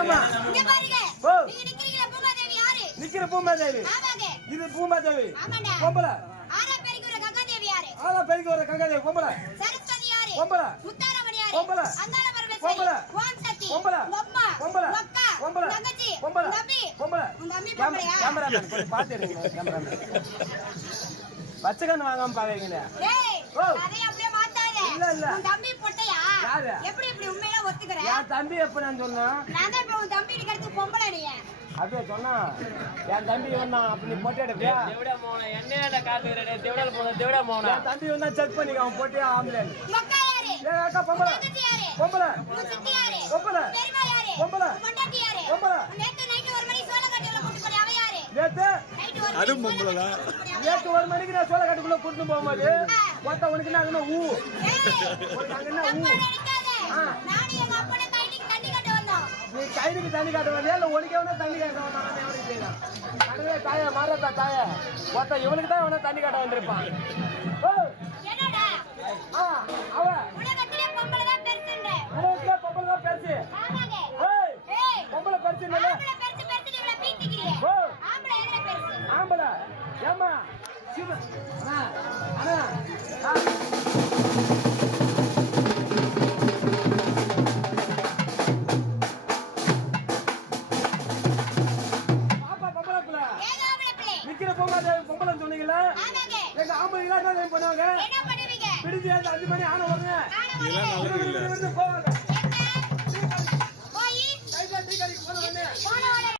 ஆமா இங்க பாருங்க. ஓ நீங்க நிக்கிறீங்க பூமாதேவி யாரு? நிக்கிற பூமாதேவி. ஆமாங்க. இது பூமாதேவி. ஆமாடா. பொம்பள. ஆறா பேருக்கு வர கங்காதேவி யாரு? ஆறா பேருக்கு வர கங்காதேவி பொம்பள. சரஸ்வதி யாரு? பொம்பள. முத்தாரமணி யாரு? பொம்பள. அங்காள பரமேஸ்வரி. பொம்பள. ஓம் சக்தி. பொம்பள. அம்மா. பொம்பள. அக்கா. பொம்பள. தங்கச்சி. பொம்பள. தம்பி. பொம்பள. உங்க தம்பி பொம்பளையா? கேமராமேன் கொஞ்சம் பாத்து எடுங்க கேமராமேன். பச்சைக்கண்ணு வாங்காம பாக்குறீங்களே. டேய் ஓ. அதை அப்படியே மாத்தாத. இல்ல இல்ல. உன் தம்பி பொட்டையா? யாரு? எப்படி இப்படி உண்மையில ஒத்துக்கற? என் தம்பி எப்ப நான் சொன்னா நான் தான் இப்ப உன் தம்பி கிட்ட பொம்பளை நீ. அப்படியே சொன்னா என் தம்பி வந்தா அப்படி போட்டு எடுப்பியா? தேவடா மோன என்னையட காட்டுறடே தேவடல போன தேவடா மோன என் தம்பி வந்தா செக் பண்ணிக்க அவன் போட்டியா ஆம்பளை. உங்க அக்கா யாரு? ஏய் அக்கா பொம்பளை. தங்கச்சி யாரு? பொம்பளை. உங்க சித்தி யாரு? பொம்பளை. பெரியம்மா யாரு? பொம்பளை. உங்க பொண்டாட்டி யாரு? பொம்பளை. நேத்து நைட் 1 மணி சோளக்காட்டுல கூட்டி போற அவ யாரு? நேத்து நைட் 1 அதுவும் பொம்பளை தான். நேத்து 1 மணிக்கு நான் சோளக்காட்டுக்குள்ள கூட்டிட்டு போகும்போது ஒருத்த உனக்கு நாங்கன்னா ஊ உனக்கு அங்கன்னா ஊ. நானே எங்க அப்பனே கைக்கு தண்ணி கட்ட வந்தோம். நீ கைதுக்கு தண்ணி காட்ட வந்தியா இல்ல உனக்கு எவனா தண்ணி காட்ட வந்தானே எவனுக்கு தெரியும். கடவே தாயா மாறதா தாயா ஒருத்த இவனுக்கு தான் எவனா தண்ணி காட்ட வந்திருப்பான். ஓ என்னடா? அவ உலகத்திலே பொம்பளை தான் பெருசுன்ற. உனக்கு பொம்பளை தான் பெருசு. ஆமாங்க. ஏய் ஏய் பொம்பளை பெருசு இல்ல. ஆம்பளை பெருசு பெருசு இவள பீத்திக்கிறீங்க. ஓ ஆம்பளை என்ன பெருசு? ஆம்பளை ஏம்மா சிவ அண்ணா அண்ணா பாப்பா பொம்பளை பிள்ளை ஏங்க ஆம்பளை பிள்ளை? நிக்கிற பொம்பளை சொன்னீங்கல்ல. ஆமாங்க. எங்க ஆம்பளைங்களா என்ன பண்ணுவாங்க? என்ன பண்ணுவீங்க? பிடிச்சி 5 மணி ஆன உடனே ஆனா இதெல்லாம் நல்லது இல்ல. போவாங்க. போய் கையில டீ கடைக்கு போன உடனே போன